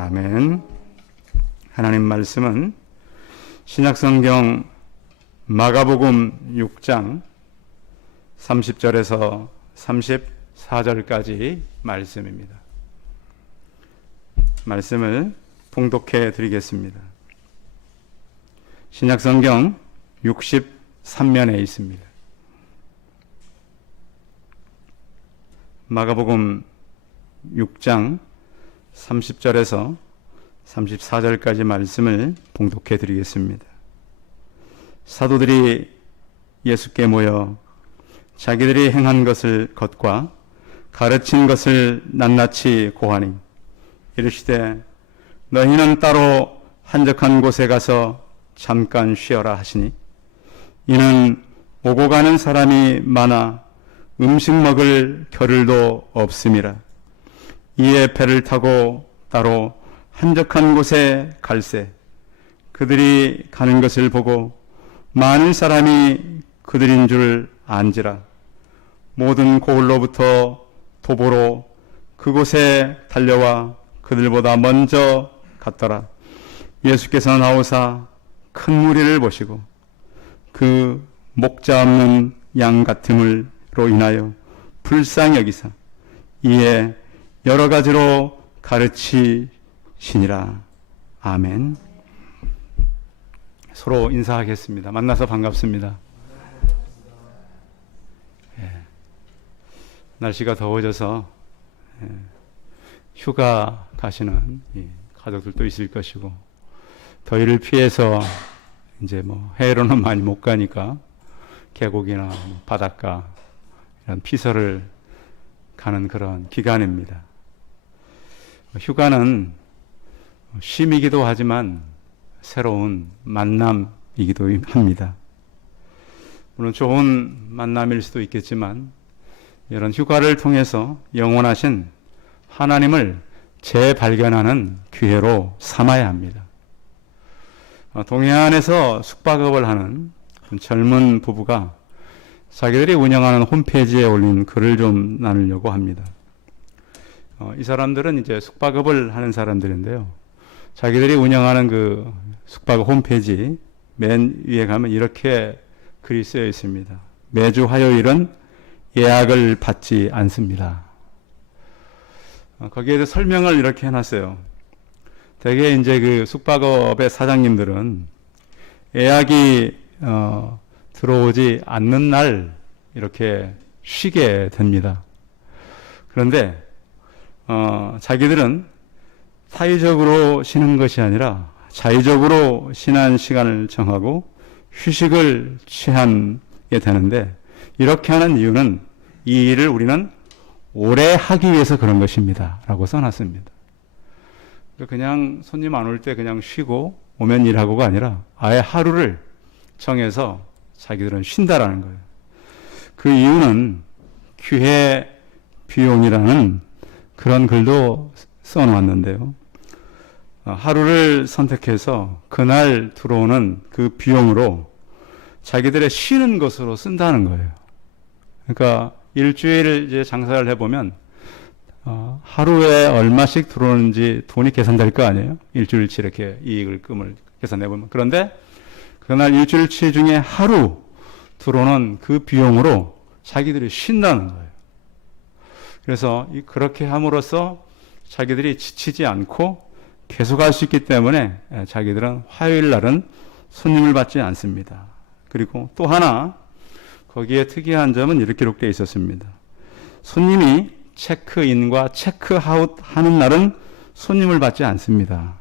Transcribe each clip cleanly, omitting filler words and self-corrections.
아멘. 하나님 말씀은 신약성경 마가복음 6장 30절에서 34절까지 말씀입니다. 말씀을 봉독해 드리겠습니다. 신약성경 63면에 있습니다. 마가복음 6장 30절에서 34절까지 말씀을 봉독해 드리겠습니다. 사도들이 예수께 모여 자기들이 행한 것과 가르친 것을 낱낱이 고하니 이르시되 너희는 따로 한적한 곳에 가서 잠깐 쉬어라 하시니 이는 오고 가는 사람이 많아 음식 먹을 겨를도 없음이라. 이에 배를 타고 따로 한적한 곳에 갈새 그들이 가는 것을 보고 많은 사람이 그들인 줄 안지라. 모든 고을로부터 도보로 그곳에 달려와 그들보다 먼저 갔더라. 예수께서 나오사 큰 무리를 보시고 그 목자 없는 양 같음으로 인하여 불쌍히 여기사 이에 여러 가지로 가르치시니라. 아멘. 서로 인사하겠습니다. 만나서 반갑습니다. 날씨가 더워져서 휴가 가시는 가족들도 있을 것이고 더위를 피해서 이제 해외로는 많이 못 가니까 계곡이나 바닷가 이런 피서를 가는 그런 기간입니다. 휴가는 쉼이기도 하지만 새로운 만남이기도 합니다. 물론 좋은 만남일 수도 있겠지만 이런 휴가를 통해서 영원하신 하나님을 재발견하는 기회로 삼아야 합니다. 동해안에서 숙박업을 하는 젊은 부부가 자기들이 운영하는 홈페이지에 올린 글을 좀 나누려고 합니다. 이 사람들은 이제 숙박업을 하는 사람들인데요. 자기들이 운영하는 그 숙박업 홈페이지 맨 위에 가면 이렇게 글이 쓰여 있습니다. 매주 화요일은 예약을 받지 않습니다. 거기에도 설명을 이렇게 해놨어요. 대개 이제 그 숙박업의 사장님들은 예약이 들어오지 않는 날 이렇게 쉬게 됩니다. 그런데 자기들은 사회적으로 쉬는 것이 아니라 자의적으로 쉬는 시간을 정하고 휴식을 취하게 되는데 이렇게 하는 이유는 이 일을 우리는 오래 하기 위해서 그런 것입니다 라고 써놨습니다. 그냥 손님 안 올 때 그냥 쉬고 오면 일하고가 아니라 아예 하루를 정해서 자기들은 쉰다라는 거예요. 그 이유는 기회 비용이라는 그런 글도 써놓았는데요. 하루를 선택해서 그날 들어오는 그 비용으로 자기들의 쉬는 것으로 쓴다는 거예요. 그러니까 일주일 이제 장사를 해보면 하루에 얼마씩 들어오는지 돈이 계산될 거 아니에요? 일주일치 이렇게 금을 계산해보면. 그런데 그날 일주일치 중에 하루 들어오는 그 비용으로 자기들이 쉰다는 거예요. 그래서 그렇게 함으로써 자기들이 지치지 않고 계속 할 수 있기 때문에 자기들은 화요일 날은 손님을 받지 않습니다. 그리고 또 하나 거기에 특이한 점은 이렇게 기록되어 있었습니다. 손님이 체크인과 체크아웃 하는 날은 손님을 받지 않습니다.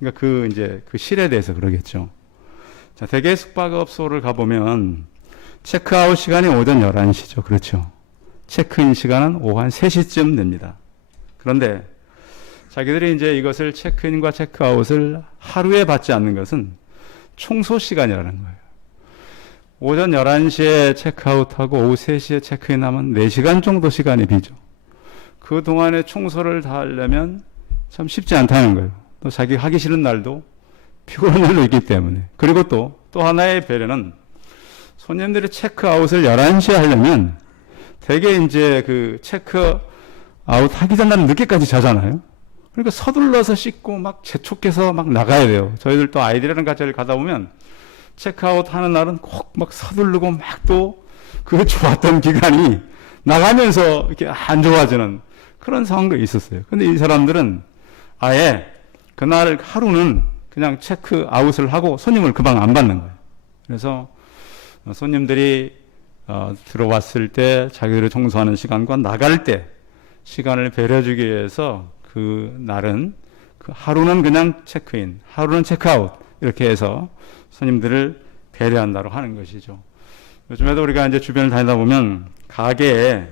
그러니까 그 실에 대해서 그러겠죠. 자, 대개 숙박업소를 가보면 체크아웃 시간이 오전 11시죠. 그렇죠. 체크인 시간은 오후 한 3시쯤 됩니다. 그런데 자기들이 이제 이것을 체크인과 체크아웃을 하루에 받지 않는 것은 청소 시간이라는 거예요. 오전 11시에 체크아웃하고 오후 3시에 체크인하면 4시간 정도 시간이 비죠. 그 동안에 청소를 다 하려면 참 쉽지 않다는 거예요. 또 자기 하기 싫은 날도 피곤한 날도 있기 때문에. 그리고 또 하나의 배려는 손님들이 체크아웃을 11시에 하려면 대개 이제 그 체크아웃 하기 전날은 늦게까지 자잖아요. 그러니까 서둘러서 씻고 막 재촉해서 막 나가야 돼요. 저희들도 아이들이랑 같이 가다 보면 체크아웃 하는 날은 꼭 막 서두르고 막 또 그 좋았던 기간이 나가면서 이렇게 안 좋아지는 그런 상황도 있었어요. 근데 이 사람들은 아예 그날 하루는 그냥 체크아웃을 하고 손님을 그 방 안 받는 거예요. 그래서 손님들이 들어왔을 때 자기들이 청소하는 시간과 나갈 때 시간을 배려주기 위해서 그 날은 그 하루는 그냥 체크인, 하루는 체크아웃 이렇게 해서 손님들을 배려한다고 하는 것이죠. 요즘에도 우리가 이제 주변을 다니다 보면 가게에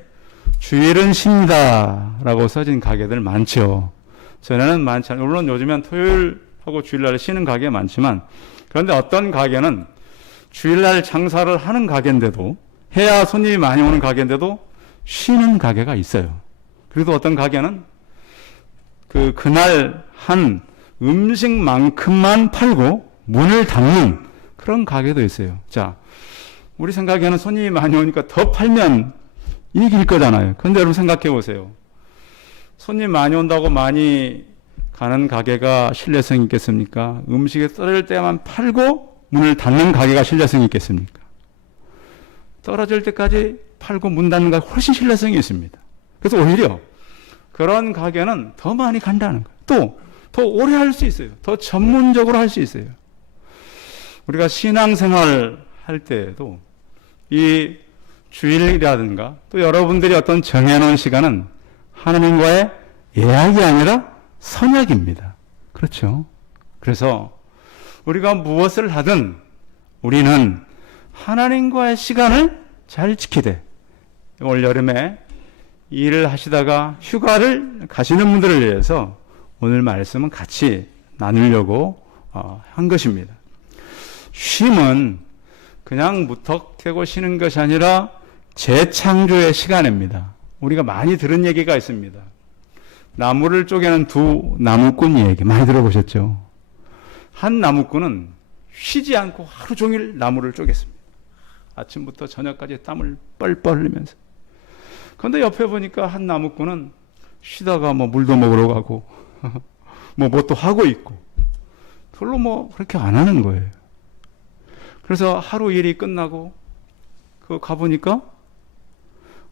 주일은 쉰다라고 써진 가게들 많죠. 전에는 많지 않아요. 물론 요즘엔 토요일하고 주일날 쉬는 가게 많지만 그런데 어떤 가게는 주일날 장사를 하는 가게인데도 해야 손님이 많이 오는 가게인데도 쉬는 가게가 있어요. 그래도 어떤 가게는 그날 한 음식만큼만 팔고 문을 닫는 그런 가게도 있어요. 자, 우리 생각에는 손님이 많이 오니까 더 팔면 이길 거잖아요. 그런데 여러분 생각해 보세요. 손님 많이 온다고 많이 가는 가게가 신뢰성이 있겠습니까? 음식이 떨어질 때만 팔고 문을 닫는 가게가 신뢰성이 있겠습니까? 떨어질 때까지 팔고 문 닫는 가게 훨씬 신뢰성이 있습니다. 그래서 오히려 그런 가게는 더 많이 간다는 거예요. 또 더 오래 할 수 있어요. 더 전문적으로 할 수 있어요. 우리가 신앙생활 할 때에도 이 주일이라든가 또 여러분들이 어떤 정해놓은 시간은 하나님과의 예약이 아니라 선약입니다. 그렇죠? 그래서 우리가 무엇을 하든 우리는 하나님과의 시간을 잘 지키되 올 여름에 일을 하시다가 휴가를 가시는 분들을 위해서 오늘 말씀은 같이 나누려고 한 것입니다. 쉼은 그냥 무턱대고 쉬는 것이 아니라 재창조의 시간입니다. 우리가 많이 들은 얘기가 있습니다. 나무를 쪼개는 두 나무꾼 얘기 많이 들어보셨죠? 한 나무꾼은 쉬지 않고 하루 종일 나무를 쪼갰습니다. 아침부터 저녁까지 땀을 뻘뻘 흘리면서. 그런데 옆에 보니까 한 나무꾼은 쉬다가 뭐 물도 먹으러 가고 뭐 또 하고 있고 별로 뭐 그렇게 안 하는 거예요. 그래서 하루 일이 끝나고 가보니까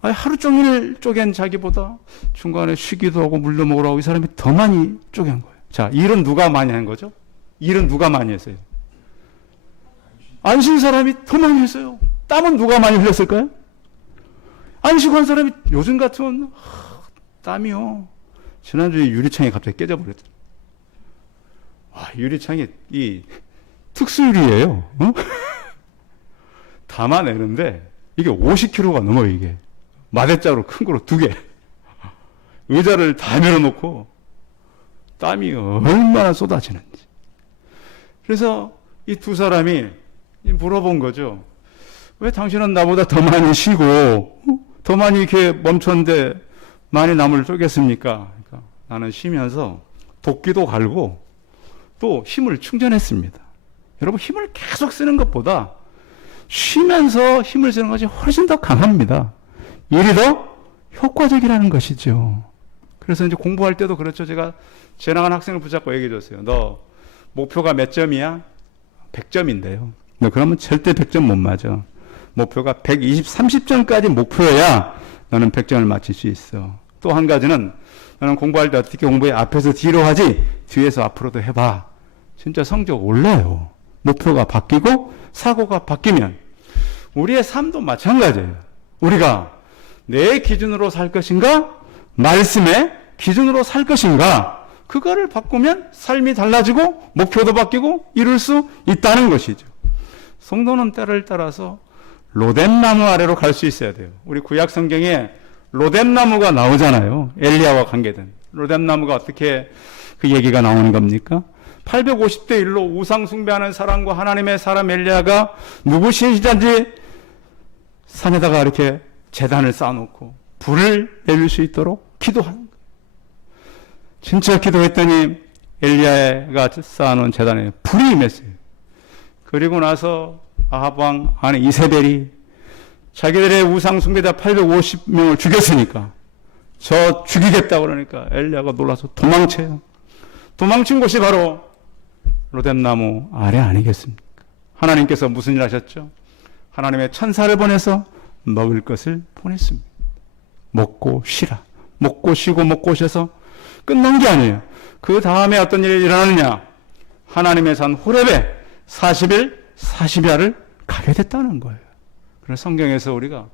하루 종일 쪼갠 자기보다 중간에 쉬기도 하고 물도 먹으러 가고 이 사람이 더 많이 쪼갠 거예요. 자, 일은 누가 많이 한 거죠? 일은 누가 많이 했어요? 안 쉰 사람이 더 많이 했어요. 땀은 누가 많이 흘렸을까요? 안 쉬고 한 사람이 요즘 같으면 땀이요. 지난주에 유리창이 갑자기 깨져버렸잖아요. 와, 유리창이 이 특수유리예요. 담아내는데 이게 50kg가 넘어요. 이게 마대자루 큰 거로 2개 의자를 다 밀어놓고 땀이 얼마나 쏟아지는지. 그래서 이 두 사람이 물어본 거죠. 왜 당신은 나보다 더 많이 쉬고 더 많이 이렇게 멈췄는데 많이 나무를 쪼갰습니까? 그러니까 나는 쉬면서 도끼도 갈고 또 힘을 충전했습니다. 여러분, 힘을 계속 쓰는 것보다 쉬면서 힘을 쓰는 것이 훨씬 더 강합니다. 일이 더 효과적이라는 것이죠. 그래서 이제 공부할 때도 그렇죠. 제가 지나간 학생을 붙잡고 얘기해 줬어요. 너 목표가 몇 점이야? 100점인데요. 너 그러면 절대 100점 못 맞아. 목표가 120, 30점까지 목표여야 너는 100점을 맞출 수 있어. 또 한 가지는 너는 공부할 때 어떻게 공부해? 앞에서 뒤로 하지 뒤에서 앞으로도 해봐. 진짜 성적 올라요. 목표가 바뀌고 사고가 바뀌면 우리의 삶도 마찬가지예요. 우리가 내 기준으로 살 것인가? 말씀의 기준으로 살 것인가? 그거를 바꾸면 삶이 달라지고 목표도 바뀌고 이룰 수 있다는 것이죠. 성도는 때를 따라서 로뎀나무 아래로 갈 수 있어야 돼요. 우리 구약 성경에 로뎀나무가 나오잖아요. 엘리야와 관계된. 로뎀나무가 어떻게 그 얘기가 나오는 겁니까? 850대 1로 우상 숭배하는 사람과 하나님의 사람 엘리야가 누구신지 산에다가 이렇게 제단을 쌓아놓고 불을 내릴 수 있도록 기도하는 거예요. 진짜 기도했더니 엘리야가 쌓아놓은 제단에 불이 임했어요. 그리고 나서 아합 왕 아내 이세벨이 자기들의 우상 숭배자 850명을 죽였으니까 저 죽이겠다 그러니까 엘리야가 놀라서 도망쳐요. 도망친 곳이 바로 로뎀나무 아래 아니겠습니까? 하나님께서 무슨 일 하셨죠? 하나님의 천사를 보내서 먹을 것을 보냈습니다. 먹고 쉬라. 먹고 쉬고 먹고 쉬어서 끝난 게 아니에요. 그 다음에 어떤 일이 일어나느냐? 하나님의 산 호렙에 40일 40야를 가게 됐다는 거예요. 그래서 성경에서 우리가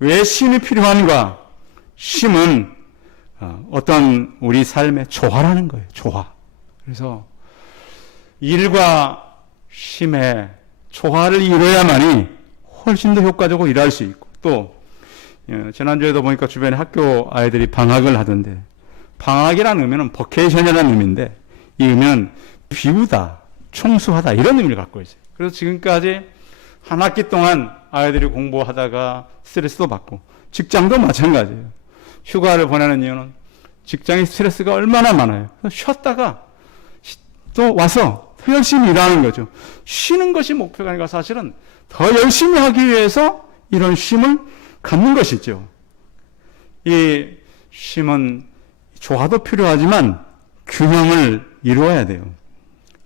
왜 쉼이 필요한가? 쉼은 어떤 우리 삶의 조화라는 거예요. 조화. 그래서 일과 쉼의 조화를 이루어야만이 훨씬 더 효과적으로 일할 수 있고, 또 지난주에도 보니까 주변에 학교 아이들이 방학을 하던데, 방학이라는 의미는 버케이션이라는 의미인데, 이 의미는 비우다, 청소하다 이런 의미를 갖고 있어요. 그래서 지금까지 한 학기 동안 아이들이 공부하다가 스트레스도 받고, 직장도 마찬가지예요. 휴가를 보내는 이유는 직장의 스트레스가 얼마나 많아요. 쉬었다가 또 와서 더 열심히 일하는 거죠. 쉬는 것이 목표가 아니라 사실은 더 열심히 하기 위해서 이런 쉼을 갖는 것이죠. 이 쉼은 조화도 필요하지만 균형을 이루어야 돼요.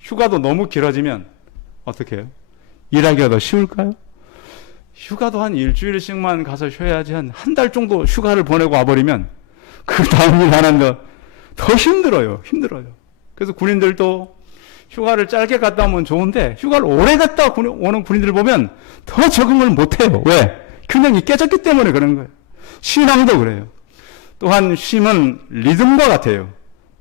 휴가도 너무 길어지면 어떻게 해요? 일하기가 더 쉬울까요? 휴가도 한 일주일씩만 가서 쉬어야지 한 달 정도 휴가를 보내고 와버리면 그 다음 일 하는 거 더 힘들어요. 그래서 군인들도 휴가를 짧게 갔다 오면 좋은데 휴가를 오래 갔다 오는 군인들을 보면 더 적응을 못해요. 왜? 균형이 깨졌기 때문에 그런 거예요. 신앙도 그래요. 또한 쉼은 리듬과 같아요.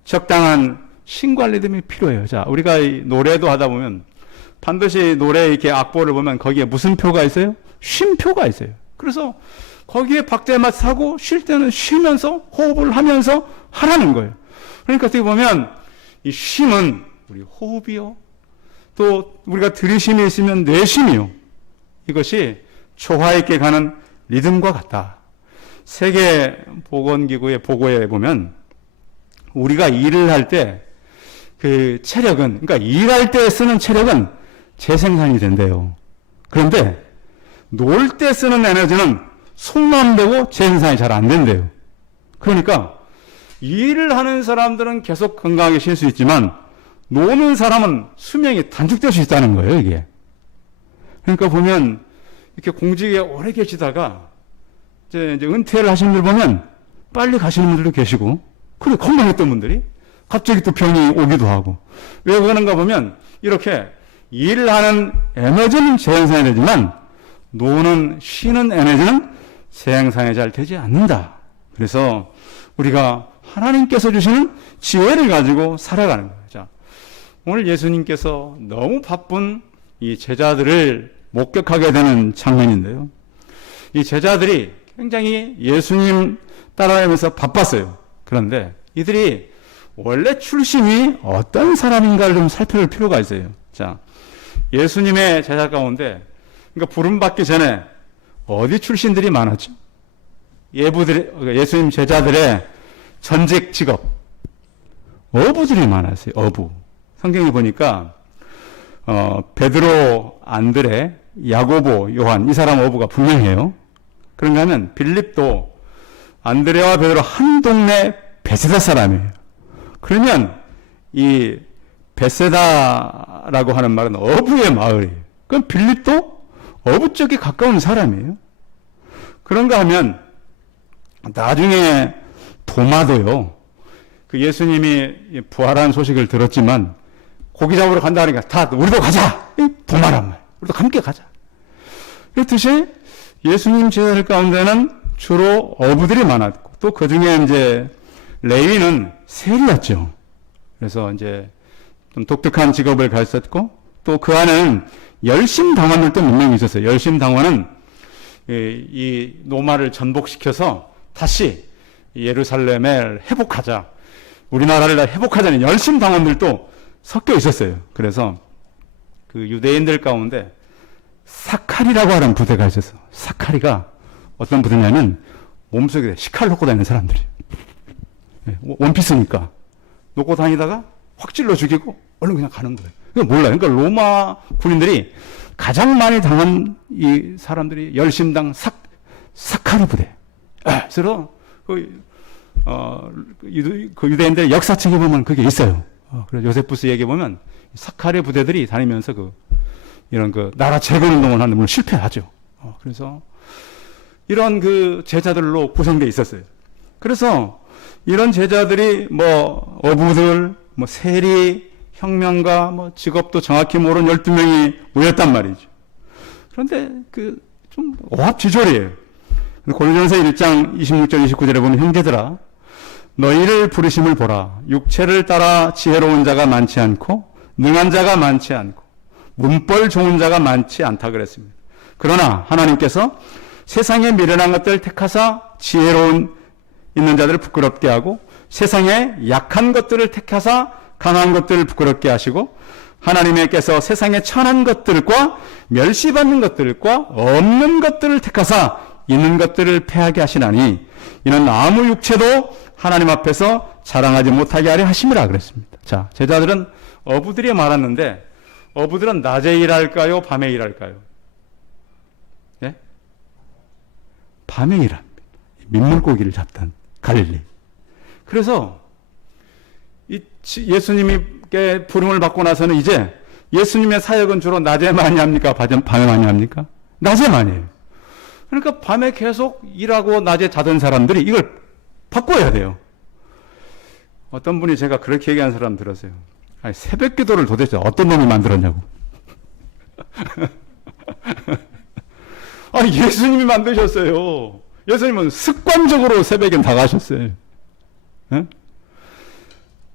적당한 쉼과 리듬이 필요해요. 자, 우리가 이 노래도 하다 보면 반드시 노래 이렇게 악보를 보면 거기에 무슨 표가 있어요? 쉼표가 있어요. 그래서 거기에 박자맞춰 하고 쉴 때는 쉬면서 호흡을 하면서 하라는 거예요. 그러니까 어떻게 보면 이 쉼은 우리 호흡이요. 또 우리가 들이쉼이 있으면 내쉼이요. 이것이 조화 있게 가는 리듬과 같다. 세계보건기구의 보고에 보면 우리가 일을 할 때 그 체력은, 그러니까 일할 때 쓰는 체력은 재생산이 된대요. 그런데 놀 때 쓰는 에너지는 손만 대고 재생산이 잘 안 된대요. 그러니까 일을 하는 사람들은 계속 건강하게 쉴 수 있지만 노는 사람은 수명이 단축될 수 있다는 거예요, 이게. 그러니까 보면 이렇게 공직에 오래 계시다가 이제 은퇴를 하시는 분들 보면 빨리 가시는 분들도 계시고, 그리고 건강했던 분들이 갑자기 또 병이 오기도 하고. 왜 그러는가 보면 이렇게 일을 하는 에너지는 재생산이 되지만 노는 쉬는 에너지는 재생산이 잘 되지 않는다. 그래서 우리가 하나님께서 주시는 지혜를 가지고 살아가는 거예요. 자, 오늘 예수님께서 너무 바쁜 이 제자들을 목격하게 되는 장면인데요. 이 제자들이 굉장히 예수님 따라가면서 바빴어요. 그런데 이들이 원래 출신이 어떤 사람인가를 좀 살펴볼 필요가 있어요. 자, 예수님의 제자 가운데, 그러니까 부름받기 전에 어디 출신들이 많았죠? 예수님 제자들의 전직 직업, 어부들이 많았어요. 어부. 성경에 보니까 베드로, 안드레, 야고보, 요한, 이 사람 어부가 분명해요. 그런가 하면 빌립도 안드레와 베드로 한 동네 베세다 사람이에요. 그러면 이 베세다라고 하는 말은 어부의 마을이에요. 그럼 빌립도 어부 쪽에 가까운 사람이에요. 그런가 하면 나중에 도마도요. 그 예수님이 부활한 소식을 들었지만 고기 잡으러 간다니까 다 우리도 가자. 도마란 말. 우리도 함께 가자. 이렇듯이 예수님 제자들 가운데는 주로 어부들이 많았고, 또 그 중에 이제 레위는 세리였죠. 그래서 이제 좀 독특한 직업을 가졌고, 또 그 안에는 열심당원들도 몇 명 있었어요. 열심당원은 이 노마를 전복시켜서 다시 예루살렘을 회복하자, 우리나라를 회복하자는 열심당원들도 섞여 있었어요. 그래서 그 유대인들 가운데 사카리라고 하는 부대가 있었어. 사카리가 어떤 부대냐면 몸속에 식칼 놓고 다니는 사람들이에요. 원피스니까 놓고 다니다가 확 찔러 죽이고 얼른 그냥 가는 거예요. 그거 몰라요. 그러니까 로마 군인들이 가장 많이 당한 이 사람들이 열심당 사카리 부대. 그래서 그 유대인들의 역사책에 보면 그게 있어요. 그래서 요세푸스 얘기해 보면 사카랴 부대들이 다니면서 이런 나라 재건 운동을 하는데 물론 실패하죠. 그래서 이런 제자들로 구성되어 있었어요. 그래서 이런 제자들이 어부들, 세리, 혁명가, 직업도 정확히 모르는 12명이 모였단 말이죠. 그런데 좀 오합지졸이에요. 고린도전서 1장 26절 29절에 보면 형제들아 너희를 부르심을 보라. 육체를 따라 지혜로운 자가 많지 않고 능한 자가 많지 않고 문벌 좋은 자가 많지 않다 그랬습니다. 그러나 하나님께서 세상에 미련한 것들을 택하사 지혜로운 있는 자들을 부끄럽게 하고 세상에 약한 것들을 택하사 강한 것들을 부끄럽게 하시고 하나님께서 세상에 천한 것들과 멸시받는 것들과 없는 것들을 택하사 있는 것들을 패하게 하시나니 이는 아무 육체도 하나님 앞에서 자랑하지 못하게 하려 하심이라 그랬습니다. 자, 제자들은 어부들이 많았는데 어부들은 낮에 일할까요? 밤에 일할까요? 예? 밤에 일합니다. 민물고기를 잡던 갈릴리. 그래서 예수님께 부름을 받고 나서는 이제 예수님의 사역은 주로 낮에 많이 합니까? 밤에 많이 합니까? 낮에 많이 해요. 그러니까 밤에 계속 일하고 낮에 자던 사람들이 이걸 바꿔야 돼요. 어떤 분이 제가 그렇게 얘기한 사람 들었어요. 아니, 새벽 기도를 도대체 어떤 놈이 만들었냐고. 예수님이 만드셨어요. 예수님은 습관적으로 새벽에 나가셨어요. 네?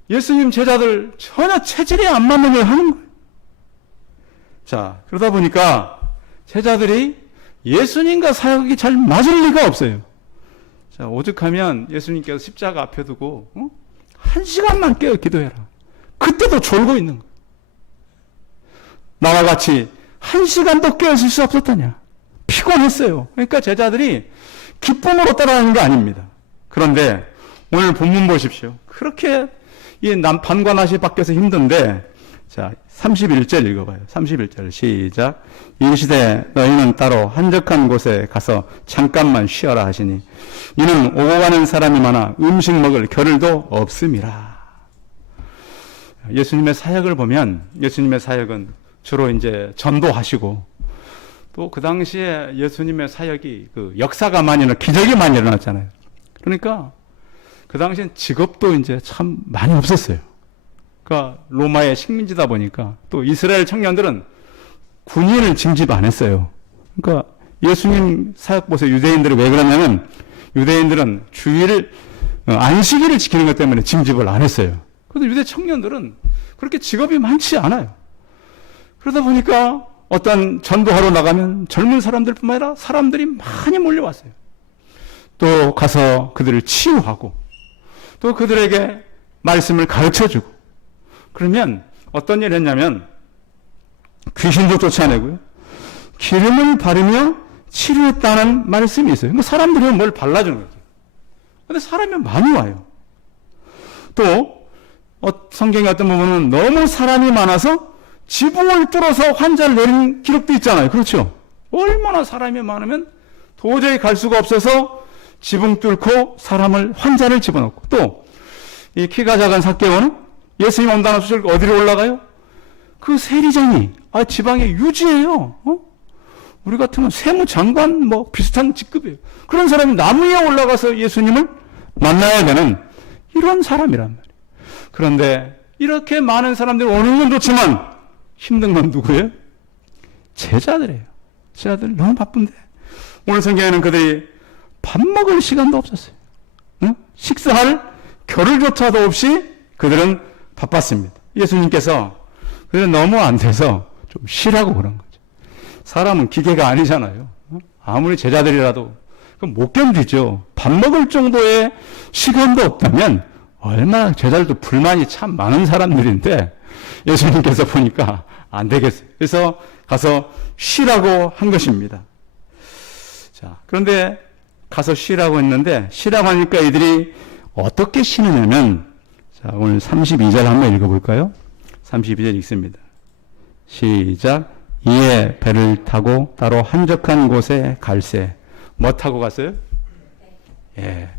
예수님 제자들 전혀 체질이 안 맞는 걸 하는 거예요. 자, 그러다 보니까 제자들이 예수님과 사역이 잘 맞을 리가 없어요. 자, 오죽하면 예수님께서 십자가 앞에 두고 1시간만 깨어 기도해라. 그때도 졸고 있는 거예요. 나와 같이 1시간도 깨어 있을 수 없었다냐. 피곤했어요. 그러니까 제자들이 기쁨으로 따라하는 게 아닙니다. 그런데 오늘 본문 보십시오. 그렇게 밤과 낮이 바뀌어서 힘든데, 자, 31절 읽어봐요. 31절 시작. 이 시대 너희는 따로 한적한 곳에 가서 잠깐만 쉬어라 하시니 이는 오고 가는 사람이 많아 음식 먹을 겨를도 없음이라. 예수님의 사역을 보면 예수님의 사역은 주로 이제 전도하시고 또 그 당시에 예수님의 사역이 역사가 많이 일어나 기적이 많이 일어났잖아요. 그러니까 그 당시엔 직업도 이제 참 많이 없었어요. 그러니까 로마의 식민지다 보니까 또 이스라엘 청년들은 군인을 징집 안 했어요. 그러니까 예수님 사역 보세요. 유대인들이 왜 그러냐면 유대인들은 주일 안식일을 지키는 것 때문에 징집을 안 했어요. 그런데 유대 청년들은 그렇게 직업이 많지 않아요. 그러다 보니까 어떤 전도하러 나가면 젊은 사람들뿐만 아니라 사람들이 많이 몰려왔어요. 또 가서 그들을 치유하고 또 그들에게 말씀을 가르쳐주고 그러면 어떤 일을 했냐면 귀신도 쫓아내고요. 기름을 바르며 치료했다는 말씀이 있어요. 그러니까 사람들이 뭘 발라주는 거죠. 그런데 사람이 많이 와요. 또 성경의 어떤 부분은 너무 사람이 많아서 지붕을 뚫어서 환자를 내린 기록도 있잖아요. 그렇죠? 얼마나 사람이 많으면 도저히 갈 수가 없어서 지붕 뚫고 환자를 집어넣고 또 이 키가 작은 삭개오는 예수님 온다는 소식을 어디로 올라가요? 그 세리장이 지방의 유지예요. 우리 같으면 세무장관 비슷한 직급이에요. 그런 사람이 나무 위에 올라가서 예수님을 만나야 되는 이런 사람이란 말이에요. 그런데 이렇게 많은 사람들이 오는 건 좋지만 힘든 건 누구예요? 제자들이에요. 제자들 너무 바쁜데 오늘 성경에는 그들이 밥 먹을 시간도 없었어요. 식사할 겨를조차도 없이 그들은 바빴습니다. 예수님께서 그들은 너무 안 돼서 좀 쉬라고 그런 거죠. 사람은 기계가 아니잖아요. 아무리 제자들이라도 못 견디죠. 밥 먹을 정도의 시간도 없다면 얼마나 제자들도 불만이 참 많은 사람들인데 예수님께서 보니까 안 되겠어요. 그래서 가서 쉬라고 한 것입니다. 자, 그런데 가서 쉬라고 했는데 쉬라고 하니까 이들이 어떻게 쉬느냐면 자, 오늘 32절 한번 읽어볼까요? 32절 읽습니다. 시작. 이에 배를 타고 따로 한적한 곳에 갈새. 뭐 타고 갔어요? 예.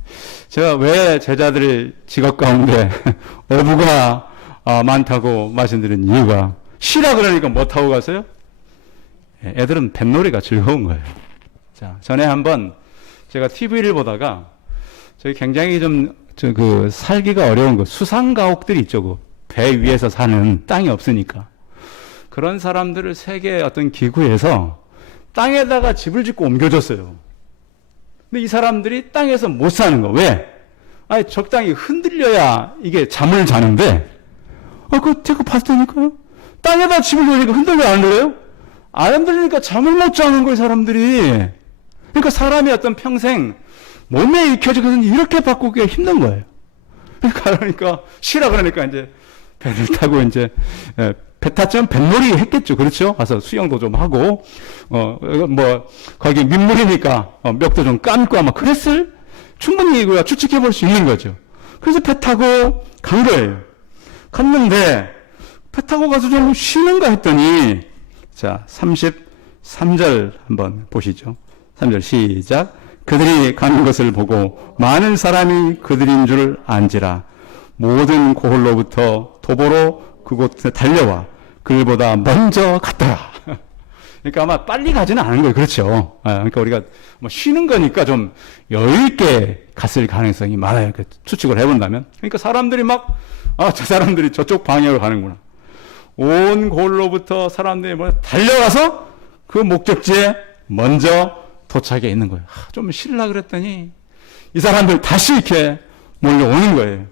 제가 왜 제자들 직업 가운데 어부가 많다고 말씀드린 이유가, 쉬라 그러니까 뭐 타고 가세요? 예, 애들은 뱃놀이가 즐거운 거예요. 자, 전에 한번 제가 TV를 보다가 저기 굉장히 살기가 어려운 거, 수상가옥들이 있죠. 그 배 위에서 사는, 땅이 없으니까. 그런 사람들을 세계 어떤 기구에서 땅에다가 집을 짓고 옮겨줬어요. 근데 이 사람들이 땅에서 못 사는 거. 왜? 아니, 적당히 흔들려야 이게 잠을 자는데, 제가 봤다니까요? 땅에다 집을 놓으니까 흔들려 안 흔들려요? 안 흔들리니까 잠을 못 자는 거예요, 사람들이. 그러니까 사람이 어떤 평생 몸에 익혀져서 이렇게 바꾸기가 힘든 거예요. 그러니까 쉬라 그러니까 이제 배를 타고 이제 배 탔지만 뱃놀이 했겠죠. 그렇죠? 가서 수영도 좀 하고, 거기 민물이니까, 멱도 좀 감고 아마 그랬을? 충분히 추측해 볼 수 있는 거죠. 그래서 배 타고 간 거예요. 갔는데, 배 타고 가서 좀 쉬는가 했더니, 자, 33절 한번 보시죠. 3절 시작. 그들이 가는 것을 보고 많은 사람이 그들인 줄 안지라. 모든 고을로부터 도보로 그곳에 달려와 그들보다 먼저 갔더라. 그러니까 아마 빨리 가지는 않은 거예요. 그렇죠. 그러니까 우리가 뭐 쉬는 거니까 좀 여유 있게 갔을 가능성이 많아요. 이렇게 추측을 해본다면. 그러니까 사람들이 저 사람들이 저쪽 방향으로 가는구나. 온 고을로부터 사람들이 달려가서 그 목적지에 먼저 도착해 있는 거예요. 좀 쉬려고 그랬더니 이 사람들 다시 이렇게 몰려오는 거예요.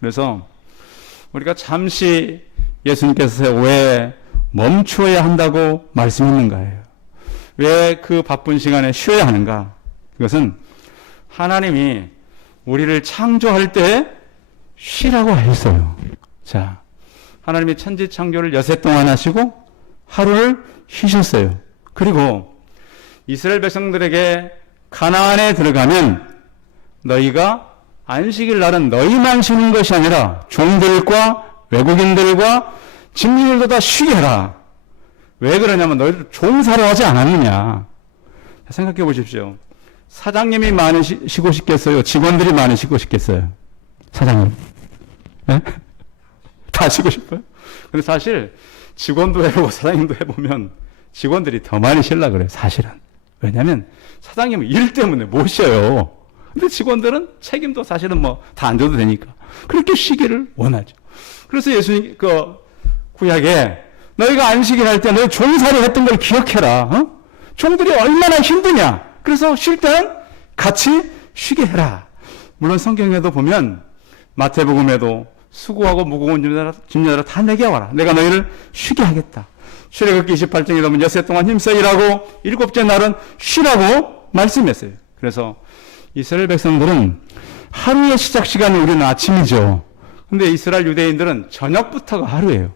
그래서 우리가 잠시 예수님께서 왜 멈추어야 한다고 말씀했는가요? 왜 그 바쁜 시간에 쉬어야 하는가? 그것은 하나님이 우리를 창조할 때 쉬라고 했어요. 자, 하나님이 천지 창조를 여세 동안 하시고 하루를 쉬셨어요. 그리고 이스라엘 백성들에게 가나안에 들어가면 너희가 안식일 날은 너희만 쉬는 것이 아니라 종들과 외국인들과 짐승들도 다 쉬게 해라. 왜 그러냐면 너희들 종사로 하지 않았느냐. 생각해 보십시오. 사장님이 많이 쉬고 싶겠어요? 직원들이 많이 쉬고 싶겠어요? 사장님. 네? 다 쉬고 싶어요? 근데 사실 직원도 해보고 사장님도 해보면 직원들이 더 많이 쉬려고 그래요. 사실은. 왜냐하면 사장님은 일 때문에 못 쉬어요. 근데 직원들은 책임도 사실은 다 안 져도 되니까 그렇게 쉬기를 원하죠. 그래서 예수님 구약에 너희가 안식일 할 때 너희 종살이 했던 걸 기억해라. 종들이 얼마나 힘드냐. 그래서 쉴 때는 같이 쉬게 해라. 물론 성경에도 보면 마태복음에도 수고하고 무거운 짐자들아 다 내게 와라. 내가 너희를 쉬게 하겠다. 출애굽기 28장에 보면 여세 동안 힘써 일하고 일곱째 날은 쉬라고 말씀했어요. 그래서 이스라엘 백성들은 하루의 시작 시간은 우리는 아침이죠. 근데 이스라엘 유대인들은 저녁부터가 하루예요.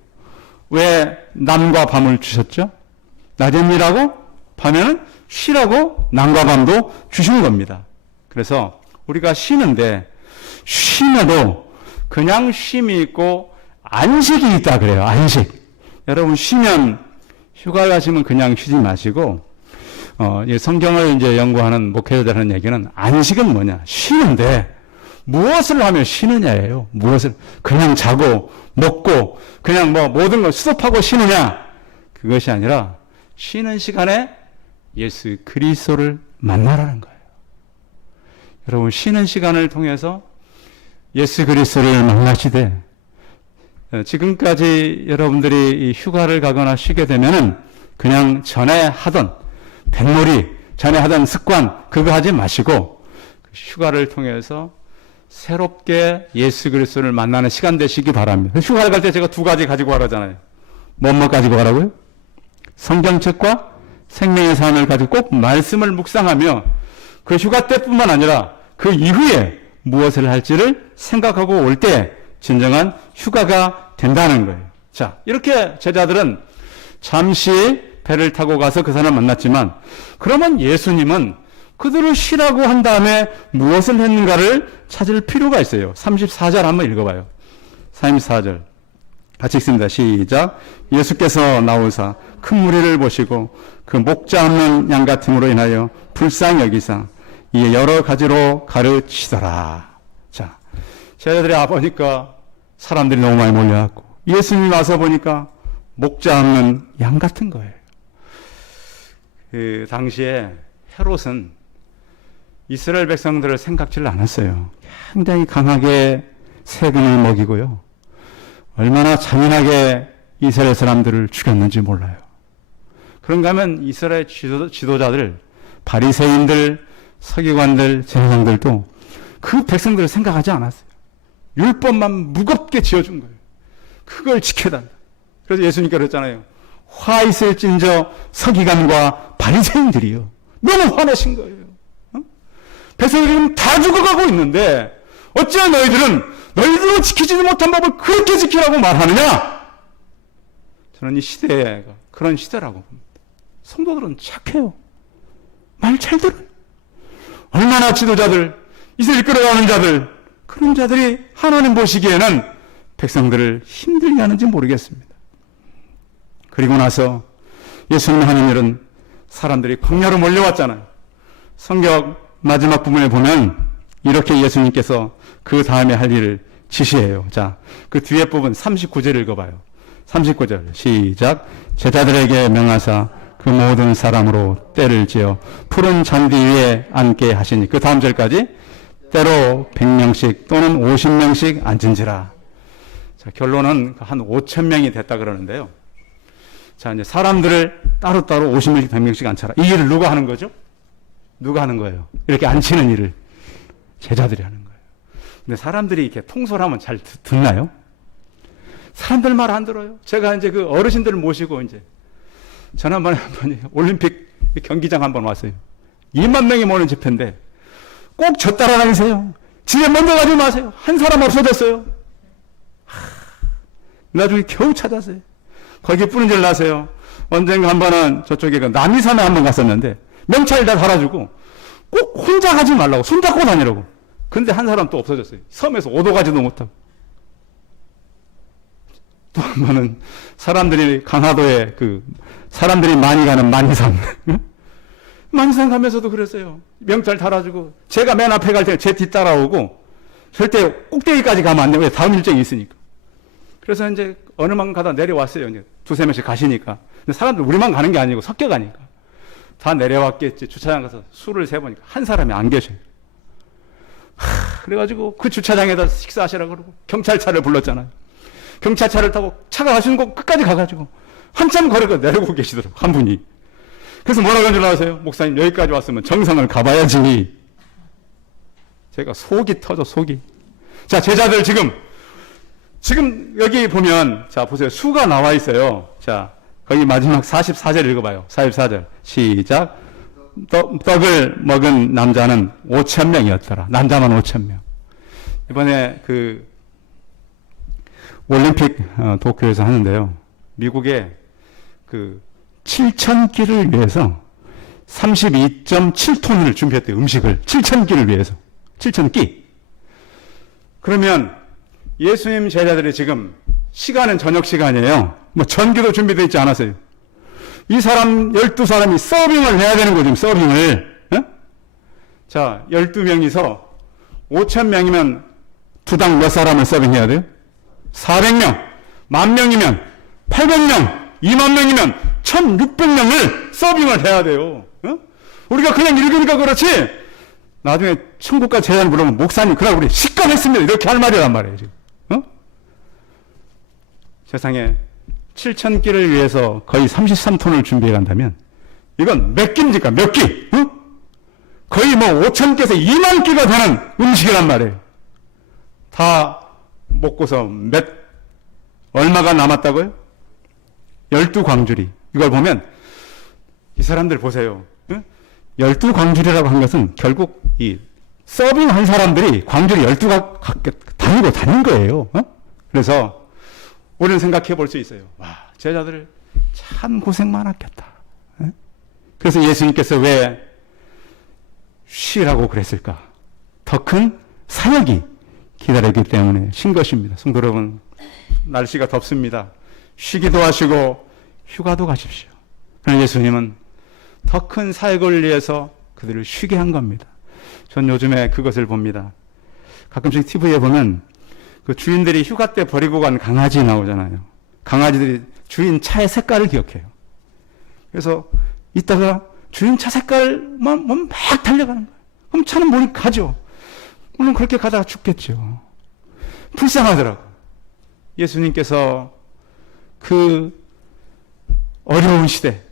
왜 남과 밤을 주셨죠? 낮엔 일하고 밤에는 쉬라고 남과 밤도 주신 겁니다. 그래서 우리가 쉬는데 쉼에도 그냥 쉼이 있고 안식이 있다 그래요. 안식. 여러분 쉬면 휴가 가시면 그냥 쉬지 마시고 성경을 이제 연구하는 목회자들 하는 얘기는 안식은 뭐냐? 쉬는데 무엇을 하며 쉬느냐예요. 무엇을 그냥 자고 먹고 그냥 모든 걸 수습하고 쉬느냐? 그것이 아니라 쉬는 시간에 예수 그리스도를 만나라는 거예요. 여러분 쉬는 시간을 통해서 예수 그리스도를 만나시되 지금까지 여러분들이 휴가를 가거나 쉬게 되면은 그냥 전에 하던 뱃놀이, 전에 하던 습관 그거 하지 마시고 휴가를 통해서 새롭게 예수 그리스도를 만나는 시간 되시기 바랍니다. 휴가를 갈 때 제가 두 가지 가지고 가라잖아요. 뭐뭐 가지고 가라고요? 성경책과 생명의 삶을 가지고 꼭 말씀을 묵상하며 그 휴가 때뿐만 아니라 그 이후에 무엇을 할지를 생각하고 올 때 진정한 휴가가 된다는 거예요. 자, 이렇게 제자들은 잠시 배를 타고 가서 그 사람을 만났지만 그러면 예수님은 그들을 쉬라고 한 다음에 무엇을 했는가를 찾을 필요가 있어요. 34절 한번 읽어봐요. 34절 같이 읽습니다. 시작. 예수께서 나오사 큰 무리를 보시고 그 목자 없는 양 같음으로 인하여 불쌍히 여기사 이 여러 가지로 가르치더라. 자, 제자들이 와보니까 사람들이 너무 많이 몰려왔고, 예수님이 와서 보니까 목자 없는 양 같은 거예요. 그 당시에 헤롯은 이스라엘 백성들을 생각지를 않았어요. 굉장히 강하게 세금을 먹이고요. 얼마나 잔인하게 이스라엘 사람들을 죽였는지 몰라요. 그런가 하면 이스라엘 지도자들, 바리새인들, 서기관들, 제사장들도 그 백성들을 생각하지 않았어요. 율법만 무겁게 지어준 거예요. 그걸 지켜달라. 그래서 예수님께서 그랬잖아요. 화 있을진저 서기관과 바리새인들이요. 너무 화내신 거예요. 백성들이 지금 다 죽어가고 있는데 어찌나 너희들은 지키지도 못한 법을 그렇게 지키라고 말하느냐? 저는 이 시대가 그런 시대라고 봅니다. 성도들은 착해요. 말 잘 들어요. 얼마나 지도자들, 이스라엘 이끌어가는 자들, 그런 자들이 하나님 보시기에는 백성들을 힘들게 하는지 모르겠습니다. 그리고 나서 예수님 하는 일은 사람들이 광야로 몰려왔잖아요. 성경 마지막 부분에 보면 이렇게 예수님께서 그 다음에 할 일을 지시해요. 자, 그 뒤에 부분 39절 읽어봐요. 39절 시작. 제자들에게 명하사 그 모든 사람으로 때를 지어 푸른 잔디 위에 앉게 하시니, 그 다음 절까지 때로 100명씩 또는 50명씩 앉은지라. 자, 결론은 한 5,000명이 됐다 그러는데요. 자, 이제 사람들을 따로따로 50명씩 100명씩 앉혀라. 이 일을 누가 하는 거죠? 누가 하는 거예요? 이렇게 앉히는 일을 제자들이 하는 거예요. 근데 사람들이 이렇게 통솔하면 잘 듣나요? 사람들 말 안 들어요. 제가 이제 그 어르신들을 모시고 이제 지난번에 한번 올림픽 경기장 한번 왔어요. 2만 명이 모는 집회인데 꼭 저 따라다니세요. 집에 먼저 가지 마세요. 한 사람 없어졌어요. 나중에 겨우 찾았어요. 거기 뿌린질 나세요. 언젠가 한 번은 저쪽에 그 남이섬에 한번 갔었는데 명찰 다 달아주고 꼭 혼자 가지 말라고 손잡고 다니라고. 근데 한 사람 또 없어졌어요. 섬에서 오도 가지도 못하고. 또 한 번은 사람들이 강화도에 사람들이 많이 가는 만이산 만이산 가면서도 그랬어요. 명찰 달아주고 제가 맨 앞에 갈 때 제 뒤 따라오고 절대 꼭대기까지 가면 안 되고 왜 다음 일정이 있으니까. 그래서 이제 어느만 가다 내려왔어요. 이제 두세 명씩 가시니까. 근데 사람들 우리만 가는 게 아니고 섞여 가니까. 다 내려왔겠지. 주차장 가서 술을 세보니까 한 사람이 안 계셔요. 그래가지고 그 주차장에다 식사하시라고 그러고 경찰차를 불렀잖아요. 경찰차를 타고 차가 가시는 곳 끝까지 가가지고 한참 걸어가 내려오고 계시더라고요. 한 분이. 그래서 뭐라고 한 줄 아세요? 목사님 여기까지 왔으면 정상을 가봐야지. 제가 속이 터져 속이. 자, 제자들 지금 여기 보면 자 보세요. 수가 나와 있어요. 자, 거기 마지막 44절 읽어봐요. 44절 시작. 떡을 먹은 남자는 5,000명이었더라. 남자만 5,000명. 이번에 올림픽 도쿄에서 하는데요. 미국의 7,000끼를 위해서 32.7톤을 준비했대요. 음식을 7,000끼를 위해서. 7,000끼. 그러면 예수님 제자들이 지금 시간은 저녁 시간이에요. 뭐 전기도 준비되어 있지 않았어요. 이 사람 12사람이 서빙을 해야 되는 거죠. 서빙을. 자, 12명이서 5,000명이면 두당 몇 사람을 서빙해야 돼요? 400명. 10,000명이면 800명. 20,000명이면 1,600명을 서빙을 해야 돼요. 우리가 그냥 읽으니까 그렇지. 나중에 천국과 제자를 부르면 목사님, 그날 우리 식감했습니다. 이렇게 할 말이란 말이에요, 지금. 세상에 7,000끼를 위해서 거의 33톤을 준비해 간다면 이건 몇 끼입니까? 몇 끼? 거의 뭐 5,000끼에서 2만 끼가 되는 음식이란 말이에요. 다 먹고서 얼마가 남았다고요? 12광주리. 이걸 보면 이 사람들 보세요. 12광주리라고 한 것은 결국 이 서빙한 사람들이 광주리 12가 다닌 거예요. 그래서 우리는 생각해 볼 수 있어요. 와, 제자들 참 고생 많았겠다. 그래서 예수님께서 왜 쉬라고 그랬을까? 더 큰 사역이 기다렸기 때문에 쉰 것입니다. 성도 여러분, 날씨가 덥습니다. 쉬기도 하시고 휴가도 가십시오. 그러나 예수님은 더 큰 사역을 위해서 그들을 쉬게 한 겁니다. 전 요즘에 그것을 봅니다. 가끔씩 TV에 보면 그 주인들이 휴가 때 버리고 간 강아지 나오잖아요. 강아지들이 주인 차의 색깔을 기억해요. 그래서 이따가 주인 차 색깔만 막 달려가는 거예요. 그럼 차는 몰입 가죠. 물론 그렇게 가다가 죽겠죠. 불쌍하더라고요. 예수님께서 그 어려운 시대,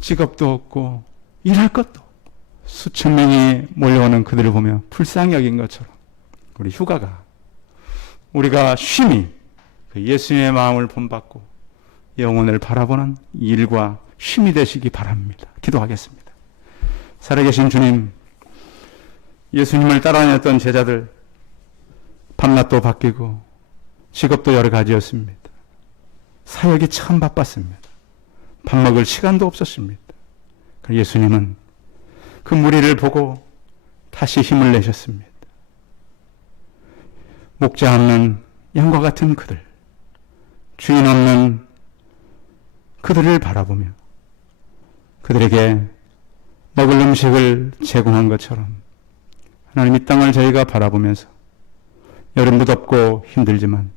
직업도 없고 일할 것도 없고 수천 명이 몰려오는 그들을 보며 불쌍히 여긴 것처럼 우리 휴가가, 우리가 쉼이 그 예수님의 마음을 본받고 영혼을 바라보는 일과 쉼이 되시기 바랍니다. 기도하겠습니다. 살아계신 주님, 예수님을 따라다녔던 제자들 밤낮도 바뀌고 직업도 여러 가지였습니다. 사역이 참 바빴습니다. 밥 먹을 시간도 없었습니다. 그런데 예수님은 그 무리를 보고 다시 힘을 내셨습니다. 목자 없는 양과 같은 그들, 주인 없는 그들을 바라보며 그들에게 먹을 음식을 제공한 것처럼 하나님, 이 땅을 저희가 바라보면서 여름도 덥고 힘들지만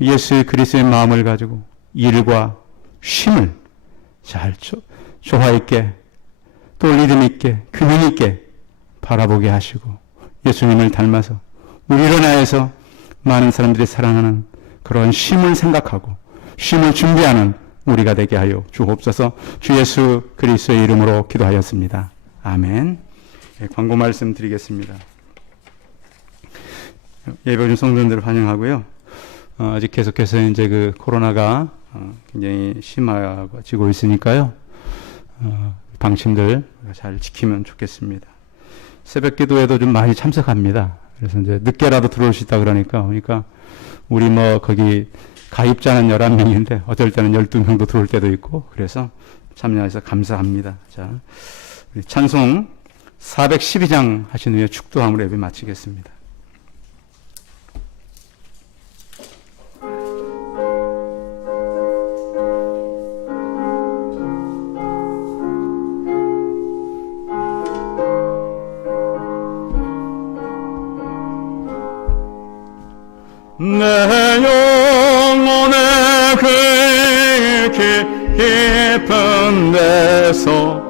예수 그리스도의 마음을 가지고 일과 쉼을 잘 조화 있게 또 리듬 있게 균형 있게 바라보게 하시고 예수님을 닮아서 우리로 인하여서 많은 사람들이 사랑하는 그런 쉼을 생각하고 쉼을 준비하는 우리가 되게 하여 주옵소서. 주 예수 그리스도의 이름으로 기도하였습니다. 아멘. 네, 광고 말씀 드리겠습니다. 예배 중 성도님들을 환영하고요. 아직 계속해서 이제 그 코로나가 굉장히 심화지고 있으니까요. 방침들 잘 지키면 좋겠습니다. 새벽 기도에도 좀 많이 참석합니다. 그래서 이제 늦게라도 들어올 수 있다 그러니까 우리 거기 가입자는 11명인데 어쩔 때는 12명도 들어올 때도 있고 그래서 참여해서 감사합니다. 자, 우리 찬송 412장 하신 후에 축도함으로 예배 마치겠습니다. 내 영혼의 깊은 데서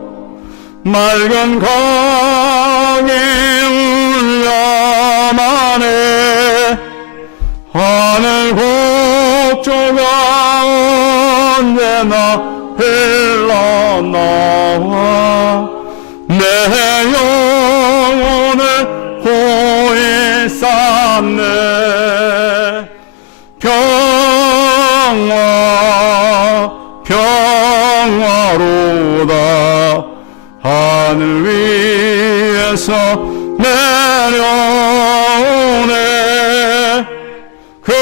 맑은 강이 울려만해 하늘 곡조가 언제나 흘러나와 내 영혼을 호에 쌓네 평화로다 하늘 위에서 내려오네 그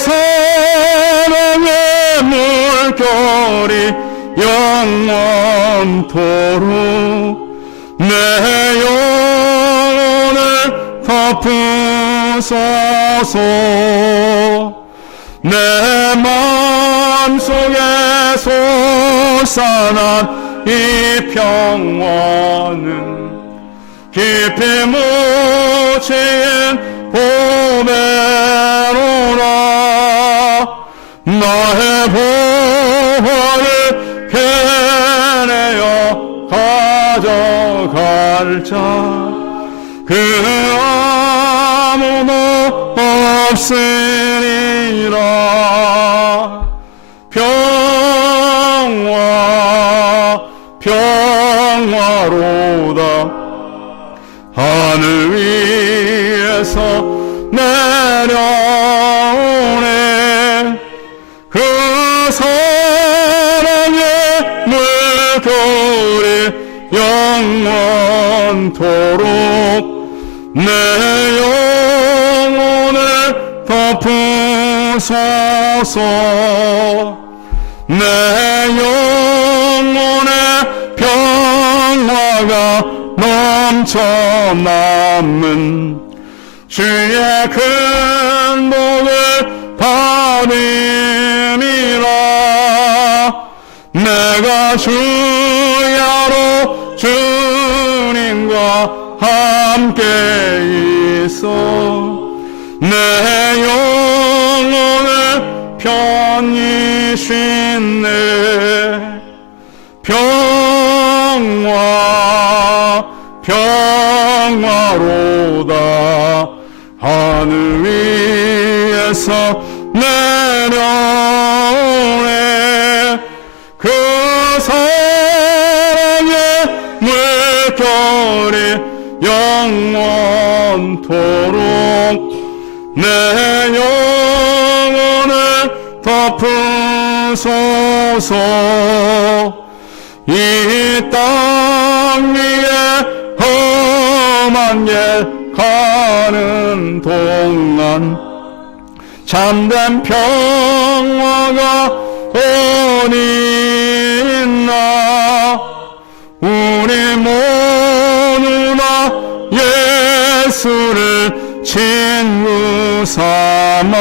사랑의 물결이 영원토록 내 영혼을 덮으소서 내 마음속에 솟아난 이 평화는 깊이 묻힌 보배로라 나의 보화를 캐내어 가져갈 자 그 아무도 없으리라 평화로다 하늘 위에서 내려오네 그 사랑의 물결이 영원토록 내 영혼을 덮으소서 내 영혼의 평화가 넘쳐남은 주의 큰 복을 받음이라 내가 주야로 주님과 함께 있어 내 영혼을 편히 쉰네 평화로다 하늘 위에서 내려오네 그 사랑의 물결이 영원토록 내 영혼을 덮으소서 이 땅 위에 험한 길 가는 동안 참된 평화가 어디 있나 우리 모두 다 예수를 친구 삼아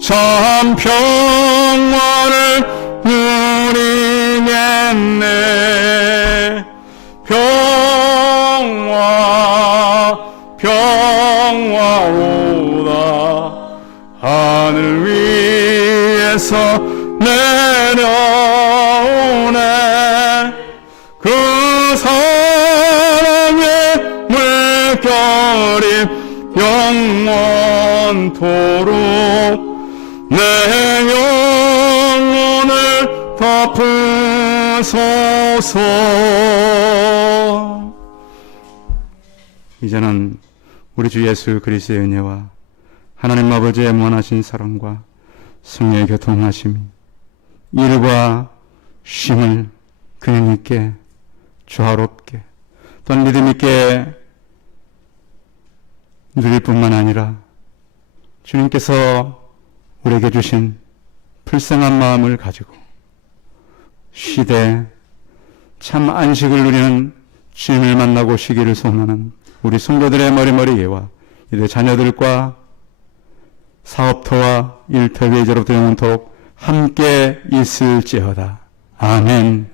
참 평화를 누리겠네 평화로다 하늘 위에서 내려오네 그 사랑의 물결이 영원토록 내 영혼을 덮으소서. 이제는 우리 주 예수 그리스도의 은혜와 하나님 아버지의 무한하신 사랑과 성령의 교통하심이 일과 쉼을 그냥 있게 조화롭게 또한 믿음 있게 누릴 뿐만 아니라 주님께서 우리에게 주신 불쌍한 마음을 가지고 시대 참 안식을 누리는 주님을 만나고 쉬기를 소원하는 우리 성도들의 머리머리 예와 이들 자녀들과 사업터와 일터 위에 저로부터 영원토록 함께 있을지어다. 아멘.